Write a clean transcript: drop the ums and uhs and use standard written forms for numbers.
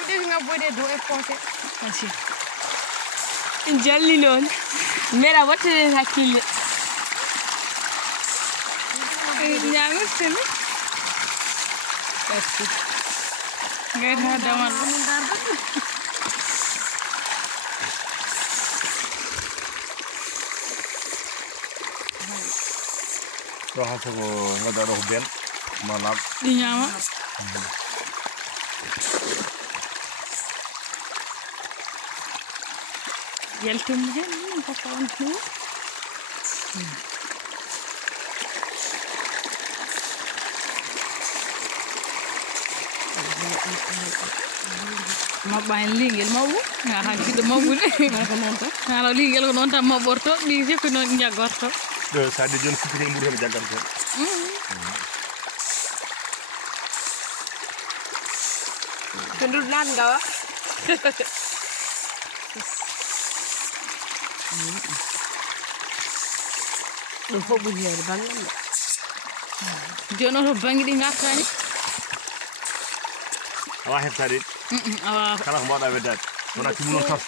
Fuɗɗi ngabbude dow e poté. Asi. En jalli noon. Mbeɗa wattane hakkille. Ñaamirtene. Asi. Ngayta ha damal. ɗo han soko gadda ɗo ko ben manam ɗi ñaama. Yaltinde hen papa on no. Mabba hen lingel mawɓu ha hakkiɗo mawɓude ko noon tan hala lingel ko noon tan mabɓorto ɗi feppi noon jaggorto ɗo sade joni fukkitel ɓuuri hen jagganto To ndur nan ngawa. Ɗo fof ɓuri heede bangel ɗo. joni o to banggue ɗi gartani awa heftade awa kala ko mbawɗa weddade wona timmuno tas